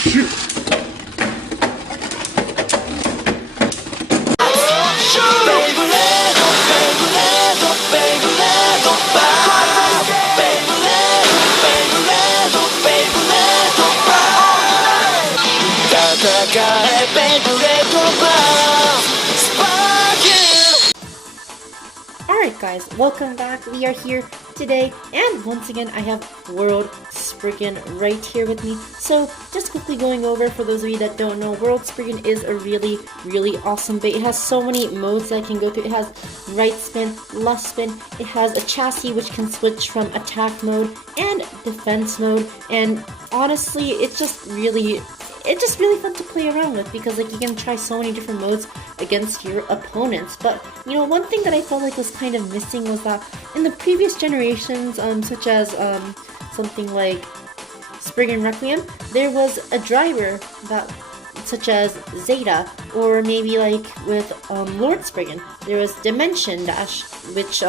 shoot! Alright guys, welcome back. We are here today, and once again I have World Spriggan right here with me. So just quickly going over, for those of you that don't know, World Spriggan is a really awesome bait. It has so many modes that I can go through. It has right spin, left spin, it has a chassis which can switch from attack mode and defense mode, and honestly it's just really fun to play around with, because like you can try so many different modes against your opponents. But you know, one thing that I felt like was kind of missing was that in the previous generations, such as something like Spriggan Requiem, there was a driver that, such as Zeta, or maybe like with Lord Spriggan, there was Dimension Dash, which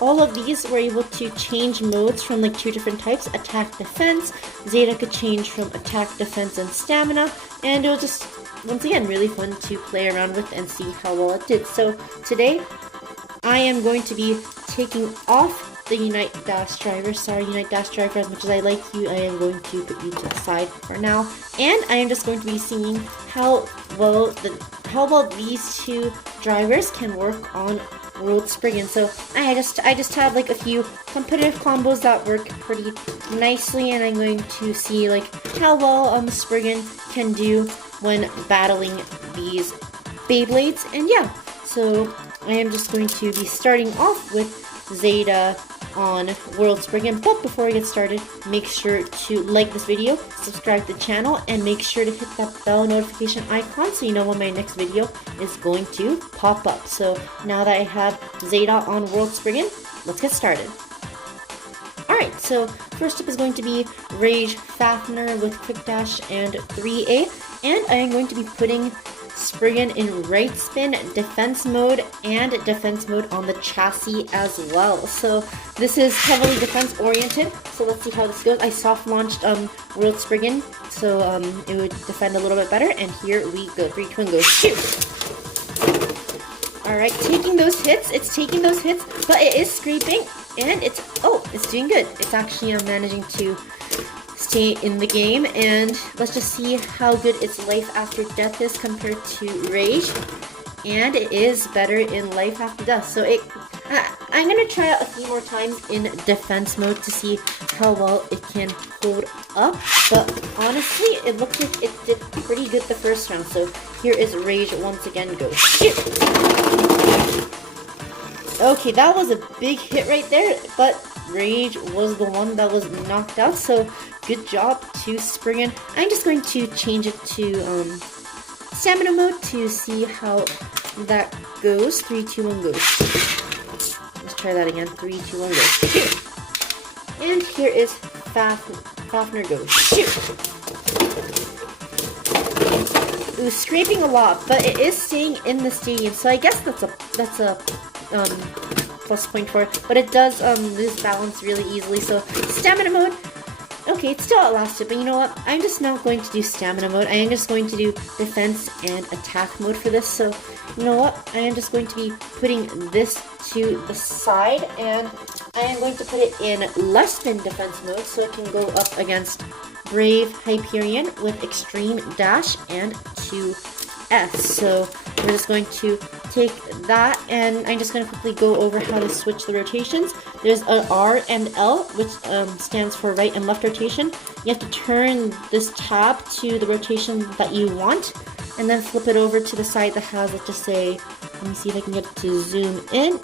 all of these were able to change modes from like 2 different types, attack, defense. Zeta could change from attack, defense, and stamina, and it was just, once again, really fun to play around with and see how well it did. So today, I am going to be taking off the Unite Dash driver. Sorry, Unite Dash driver, as much as I like you, I am going to put you to the side for now, and I am just going to be seeing how well these 2 drivers can work on World Spriggan. So I just have like a few competitive combos that work pretty nicely, and I'm going to see like how well Spriggan can do when battling these Beyblades. And yeah, so I am just going to be starting off with Zeta on World Spriggan. But before I get started, make sure to like this video, subscribe to the channel, and make sure to hit that bell notification icon so you know when my next video is going to pop up. So now that I have Zeta on World Spriggan, let's get started. Alright, so first up is going to be Rage Fafner with Quick Dash and 3A, and I am going to be putting Spriggan in right spin, defense mode, and defense mode on the chassis as well. So this is heavily defense oriented, so let's see how this goes. I soft launched World Spriggan, so it would defend a little bit better, and here we go. 3, 2, 1, go, shoot! Alright, taking those hits, but it is scraping, and it's doing good. It's actually managing to stay in the game, and let's just see how good its life after death is compared to Rage, and it is better in life after death. So I'm gonna try out a few more times in defense mode to see how well it can hold up, but honestly it looks like it did pretty good the first round. So here is Rage once again, go shoot! Okay, that was a big hit right there, but Rage was the one that was knocked out, so good job to Spriggan. I'm just going to change it to stamina mode to see how that goes. 3, 2, 1, go. Let's try that again. 3, 2, 1, go. Shoot! And here is Fafner, go. Shoot! Ooh, scraping a lot, but it is staying in the stadium, so I guess that's a plus point for it, but it does lose balance really easily. So stamina mode, okay, it's still outlasted, but you know what, I'm just not going to do stamina mode. I am just going to do defense and attack mode for this. So you know what, I am just going to be putting this to the side, and I am going to put it in left spin defense mode so it can go up against Brave Hyperion with Extreme Dash and 2S. So we're just going to take that, and I'm just going to quickly go over how to switch the rotations. There's a R and L, which stands for right and left rotation. You have to turn this tab to the rotation that you want, and then flip it over to the side that has, let's just say, let me see if I can get it to zoom in.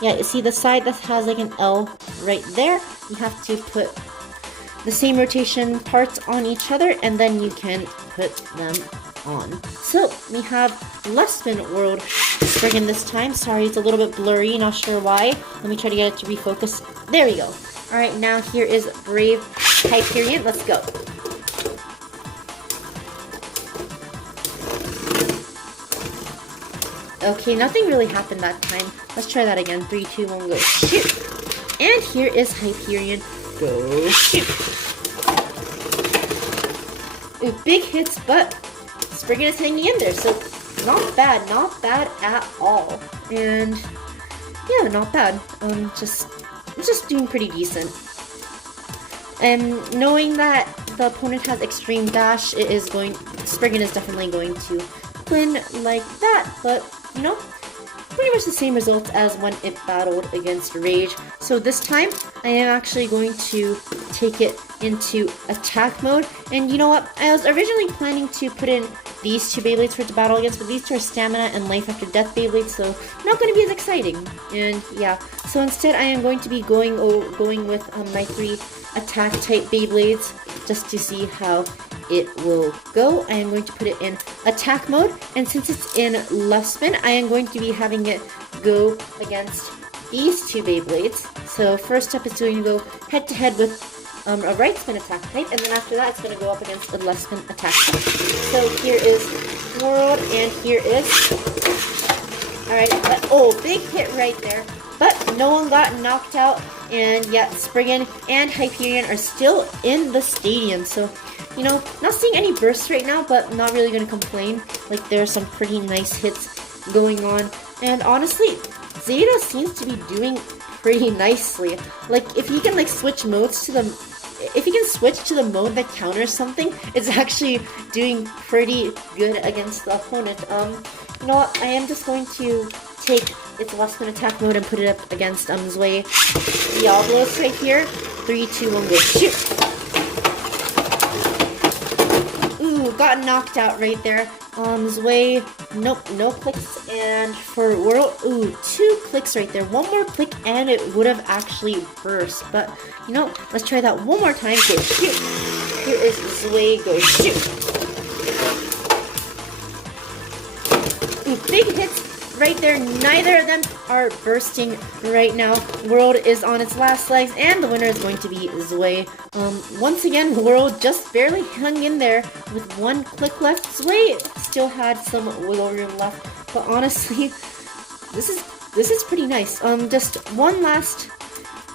Yeah, you see the side that has like an L right there. You have to put the same rotation parts on each other, and then you can put them on. So we have left spin World Spriggan this time. Sorry, it's a little bit blurry, not sure why. Let me try to get it to refocus. There we go. Alright, now here is Brave Hyperion. Let's go. Okay, nothing really happened that time. Let's try that again. 3, 2, 1, go. Shoot! And here is Hyperion. Go shoot! Ooh, big hits, but Spriggan is hanging in there, so not bad at all. And yeah, not bad. Just doing pretty decent. And knowing that the opponent has extreme dash, Spriggan is definitely going to win like that. But you know, pretty much the same results as when it battled against Rage. So this time, I am actually going to take it into attack mode. And you know what? I was originally planning to put in these two Beyblades for it to battle against, but these two are stamina and life after death Beyblades, so not going to be as exciting. And yeah, so instead I am going to be going with my 3 attack type Beyblades just to see how it will go. I am going to put it in attack mode, and since it's in left spin, I am going to be having it go against these two Beyblades. So first up is going to go head to head with a right spin attack type, and then after that it's going to go up against a left spin attack type. So here is World, and here is... Alright, oh, big hit right there. But no one got knocked out, and yet Spriggan and Hyperion are still in the stadium. So, you know, not seeing any bursts right now, but not really going to complain. Like, there are some pretty nice hits going on. And honestly, Zeta seems to be doing pretty nicely. Like, if he can, like, switch modes to the... If you can switch to the mode that counters something, it's actually doing pretty good against the opponent. You know what? I am just going to take its left spin attack mode and put it up against Zwei Diablos right here. 3, 2, 1, go shoot! Ooh, got knocked out right there. Zwei, nope, no clicks. And for World, ooh, 2 clicks right there. One more click and it would have actually burst. But, you know, let's try that one more time. Go shoot! Here is Zwei, go shoot! Ooh, big hits right there. Neither of them are bursting right now. World is on its last legs, and the winner is going to be Zwei. Once again, World just barely hung in there with 1 click left. Zwei still had some wiggle room left, but honestly, this is pretty nice. Just one last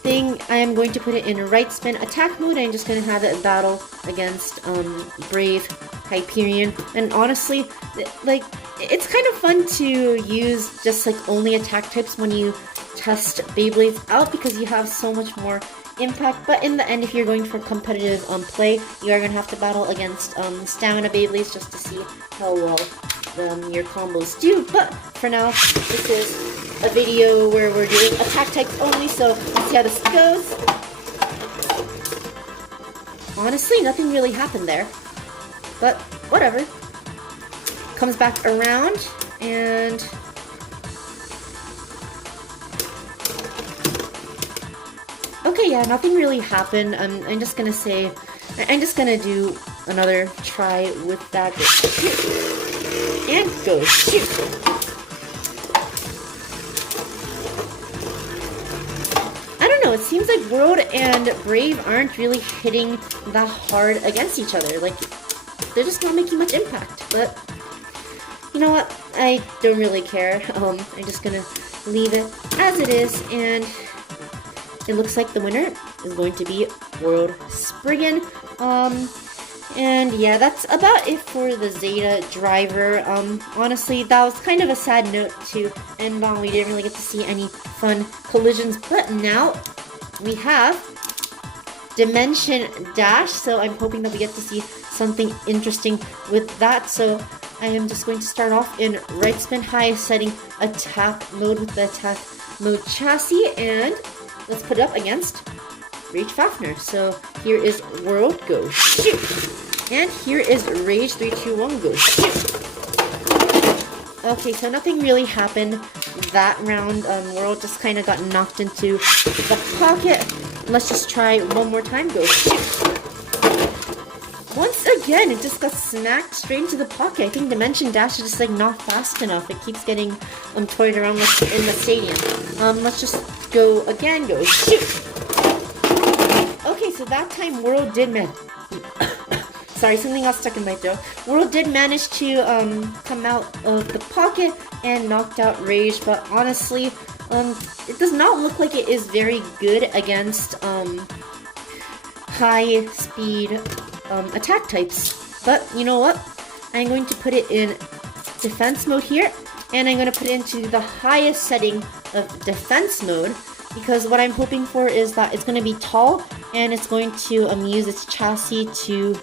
thing, I am going to put it in right spin attack mode. I'm just going to have it battle against Brave Hyperion, and honestly, like, it's kind of fun to use just like only attack types when you test Beyblades out, because you have so much more impact. But in the end, if you're going for competitive play, you are going to have to battle against stamina Beyblades just to see how well your combos do. But for now, this is a video where we're doing attack types only, so let's see how this goes. Honestly, nothing really happened there, but whatever. Comes back around, and okay, yeah, nothing really happened. I'm just gonna say, I'm just gonna do another try with that. Go shoot. And go shoot. I don't know, it seems like World and Brave aren't really hitting that hard against each other. Like, they're just not making much impact, but you know what? I don't really care. I'm just gonna leave it as it is, and it looks like the winner is going to be World Spriggan. And yeah, that's about it for the Zeta driver. Honestly, that was kind of a sad note to end on. We didn't really get to see any fun collisions, but now we have Dimension Dash, so I'm hoping that we get to see something interesting with that. So I am just going to start off in right spin high, setting attack mode with the attack mode chassis, and let's put it up against Rage Fafnir. So here is World, go shoot! And here is Rage, 3, 2, 1, go shoot! Okay, so nothing really happened that round. World just kind of got knocked into the pocket. Let's just try one more time, go shoot! Once again, it just got smacked straight into the pocket. I think Dimension Dash is just like not fast enough. It keeps getting toyed around with in the stadium. Let's just go again, go shoot! Okay, so that time World did sorry, something got stuck in my throat. World did manage to come out of the pocket and knocked out Rage, but honestly, it does not look like it is very good against high speed attack types. But you know what? I'm going to put it in defense mode here, and I'm going to put it into the highest setting of defense mode, because what I'm hoping for is that it's going to be tall, and it's going to use its chassis to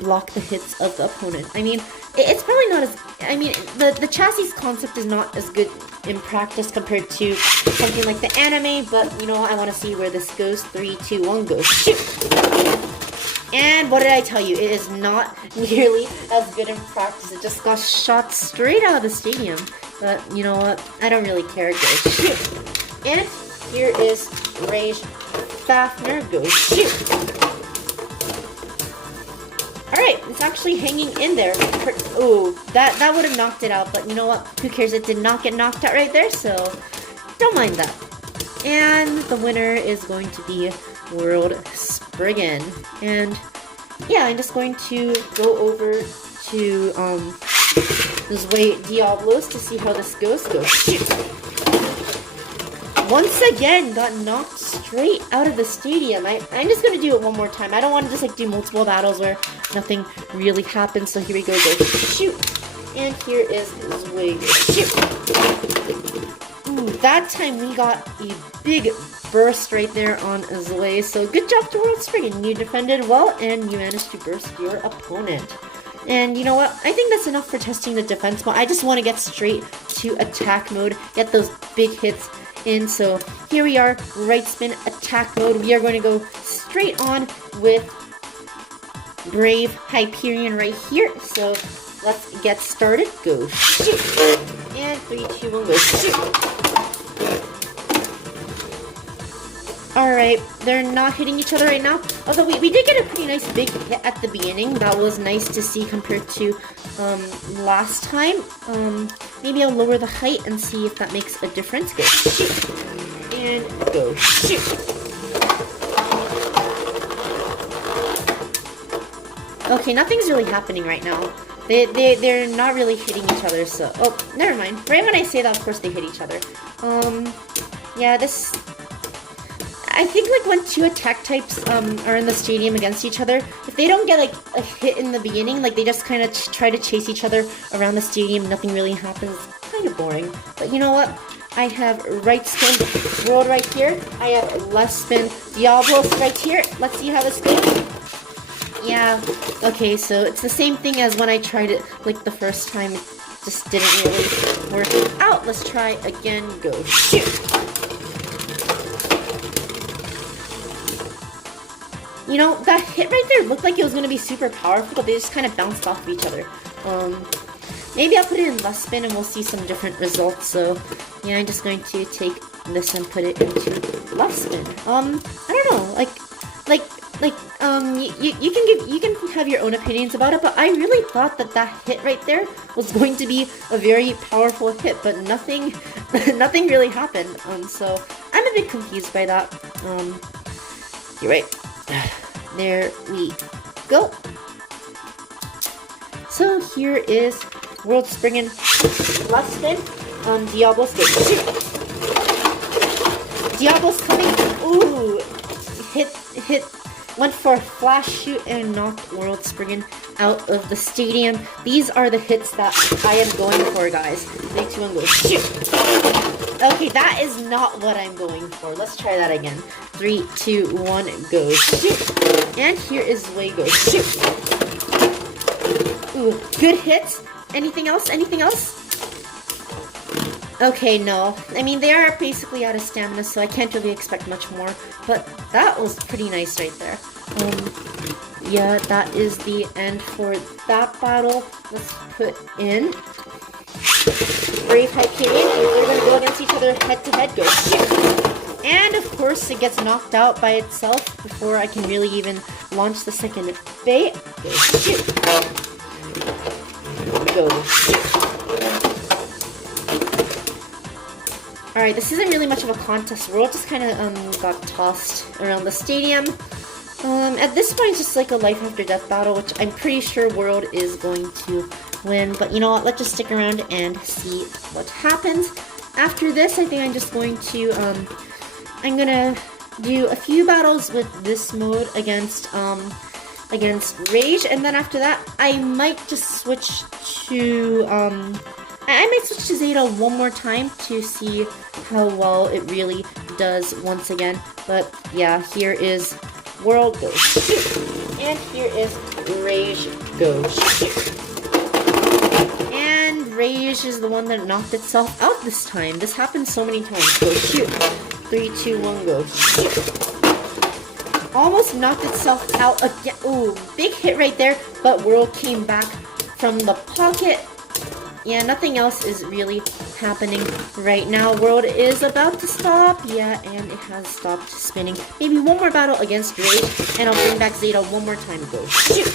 block the hits of the opponent. I mean, it's probably not as... I mean, the chassis concept is not as good in practice compared to something like the anime, but you know what? I want to see where this goes. 3, 2, 1, go. Shoot! And what did I tell you? It is not nearly as good in practice. It just got shot straight out of the stadium. But you know what? I don't really care. Go shoot! And here is Rage Fafner. Go shoot! Alright, it's actually hanging in there. Oh, that would have knocked it out, but you know what? Who cares? It did not get knocked out right there, so don't mind that. And the winner is going to be World Spriggan. And yeah, I'm just going to go over to Zeta Diablos to see how this goes. Go shoot! Once again, got knocked straight out of the stadium. I'm just going to do it one more time. I don't want to just like do multiple battles where nothing really happens. So here we go, go shoot. And here is Zeta. Shoot. Ooh, that time we got a big burst right there on Zeta. So good job to World Spriggan. You defended well and you managed to burst your opponent. And you know what? I think that's enough for testing the defense mode. I just want to get straight to attack mode, get those big hits in. So here we are, right spin attack mode. We are going to go straight on with Brave Hyperion right here. So let's get started. Go shoot! And 3, 2, 1, go shoot! Alright, they're not hitting each other right now. Although we did get a pretty nice big hit at the beginning. That was nice to see compared to last time. Maybe I'll lower the height and see if that makes a difference. Go shoot! And go shoot! Okay, nothing's really happening right now. They're not really hitting each other, so... Oh, never mind. Right when I say that, of course they hit each other. Yeah, this... I think like when two attack types are in the stadium against each other, if they don't get like a hit in the beginning, like they just kind of try to chase each other around the stadium, nothing really happens. It's kind of boring. But you know what? I have right spin World right here. I have left spin Diablos right here. Let's see how this goes. Yeah, okay, so it's the same thing as when I tried it like the first time. It just didn't really work out. Let's try again. Go shoot! You know, that hit right there looked like it was going to be super powerful, but they just kind of bounced off of each other. Maybe I'll put it in left spin and we'll see some different results. So, yeah, I'm just going to take this and put it into left spin. I don't know, you can have your own opinions about it, but I really thought that hit right there was going to be a very powerful hit, but nothing really happened. So I'm a bit confused by that. You're right. There we go. So here is World Spriggan left spin. Diablos go shoot. Diablos coming. Ooh, hit. Went for a flash shoot and knocked World Spriggan out of the stadium. These are the hits that I am going for, guys. 3, 2, 1, go shoot. Okay, that is not what I'm going for. Let's try that again. 3, 2, 1, go shoot. And here is the way go shoot. Ooh, good hits. Anything else? Anything else? Okay, no. I mean, they are basically out of stamina, so I can't really expect much more. But that was pretty nice right there. Yeah, that is the end for that battle. Let's put in Brave Hyperion. They're going to go against each other head-to-head. Go shoot! And, of course, it gets knocked out by itself before I can really even launch the second bait. Go shoot! Go shoot! Alright, this isn't really much of a contest. World just kind of got tossed around the stadium. At this point, it's just like a life after death battle, which I'm pretty sure World is going to win. But you know what? Let's just stick around and see what happens. After this, I think I'm just going to, I'm gonna do a few battles with this mode against, against Rage, and then after that, I might just switch to, I might switch to Zeta one more time to see how well it really does once again. But yeah, here is World Go Shoot, and here is Rage Go Shoot. And Rage is the one that knocked itself out this time. This happens so many times. Go Shoot. 3, 2, 1, go shoot. Almost knocked itself out again. Ooh, big hit right there, but World came back from the pocket. Yeah, nothing else is really happening right now. World is about to stop. Yeah, and it has stopped spinning. Maybe one more battle against Rage, and I'll bring back Zeta one more time. Go shoot.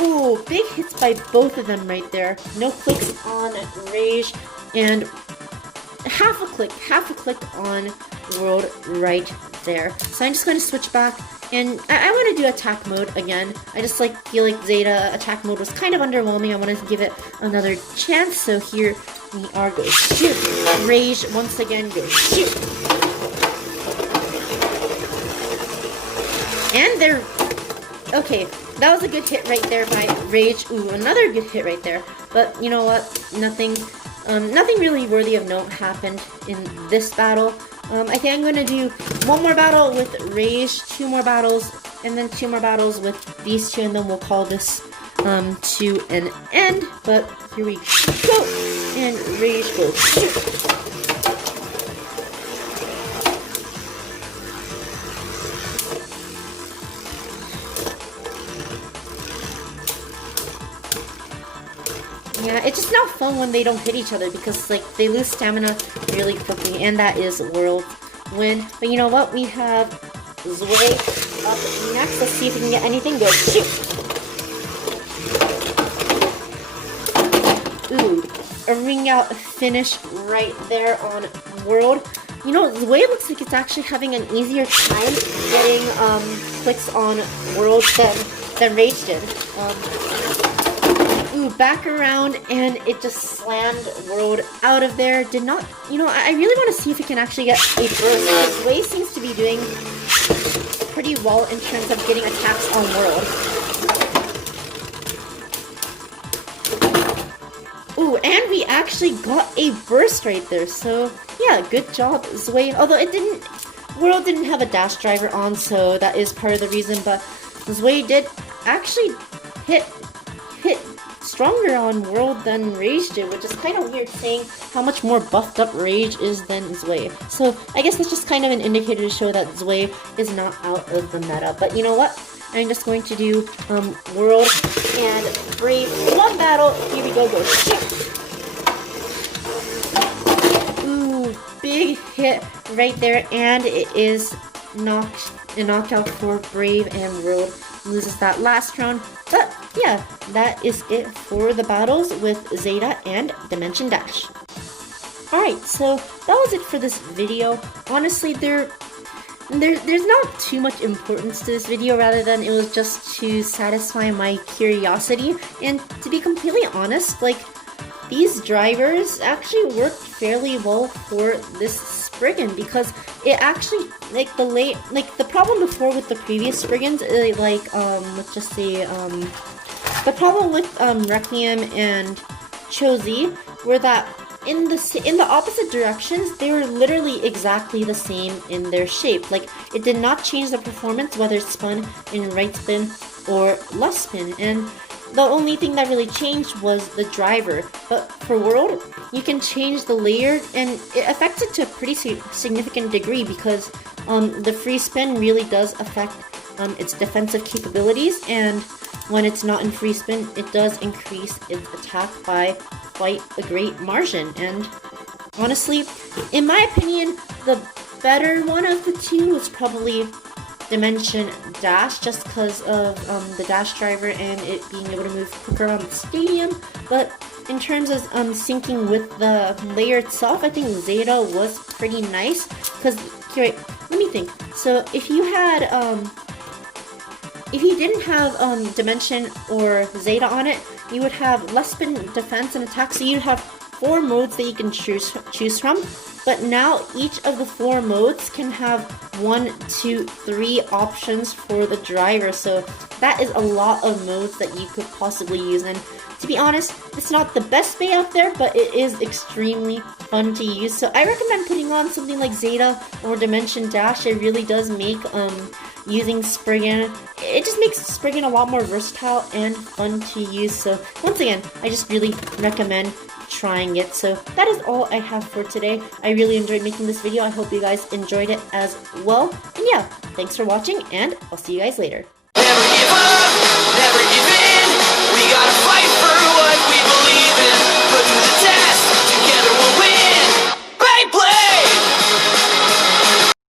Ooh, big hits by both of them right there. No clicks on Rage, and half a click on World right there. So I'm just going to switch back, and I want to do attack mode again. I just feel like Zeta attack mode was kind of underwhelming. I wanted to give it another chance, so here we are. Go shoot. Rage once again. Go shoot. And they're okay. That was a good hit right there by Rage. Ooh, another good hit right there. But you know what? Nothing really worthy of note happened in this battle. I think I'm going to do one more battle with Rage, 2 more battles, and then 2 more battles with these two, and then we'll call this to an end. But here we go, and Rage go shoot. Yeah, it's just not fun when they don't hit each other because they lose stamina really quickly, and that is World win. But you know what? We have Zwei up next. Let's see if we can get anything. Go shoot. Ooh, a ring out finish right there on World. You know, Zwei looks like it's actually having an easier time getting clicks on World than Rage did. Ooh, back around, and it just slammed World out of there. Did not, you know, I really want to see if it can actually get a burst, because Zwei seems to be doing pretty well in terms of getting attacks on World. Ooh, and we actually got a burst right there, so yeah, good job, Zwei. Although World didn't have a dash driver on, so that is part of the reason, but Zwei did actually hit stronger on World than Rage did, which is kind of weird, saying how much more buffed up Rage is than Zwei. So I guess that's just kind of an indicator to show that Zwei is not out of the meta. But you know what? I'm just going to do World and Brave one battle. Here we go. Go shoot. Ooh, big hit right there, and it is knocked out for Brave, and World loses that last round. But yeah, that is it for the battles with Zeta and Dimension Dash. Alright, so that was it for this video. Honestly, there's not too much importance to this video, rather than it was just to satisfy my curiosity. And to be completely honest, these drivers actually worked fairly well for this Spriggan, because it actually, the problem before with the previous Spriggans, let's just say, the problem with Requiem and Chozi were that in the opposite directions, they were literally exactly the same in their shape. It did not change the performance whether it's spun in right spin or left spin, and the only thing that really changed was the driver. But for World, you can change the layer, and it affects it to a pretty significant degree, because the free spin really does affect its defensive capabilities, and when it's not in free spin, it does increase its attack by quite a great margin. And honestly, in my opinion, the better one of the two was probably Dimension Dash, just because of the dash driver and it being able to move quicker around the stadium. But in terms of syncing with the layer itself, I think Zeta was pretty nice, because here, wait, let me think. So if you had if you didn't have Dimension or Zeta on it, you would have less spin, defense, and attack. So you'd have 4 modes that you can choose from. but now each of the 4 modes can have 1, 2, 3 options for the driver, so that is a lot of modes that you could possibly use. And to be honest, it's not the best bay out there, but it is extremely fun to use. So I recommend putting on something like Zeta or Dimension Dash. It really does make using Spriggan, it just makes Spriggan a lot more versatile and fun to use. So once again, I just really recommend trying it. So that is all I have for today. I really enjoyed making this video. I hope you guys enjoyed it as well. And yeah, thanks for watching, and I'll see you guys later. Never give up, never give in. We gotta fight for what we believe in. Put to the test.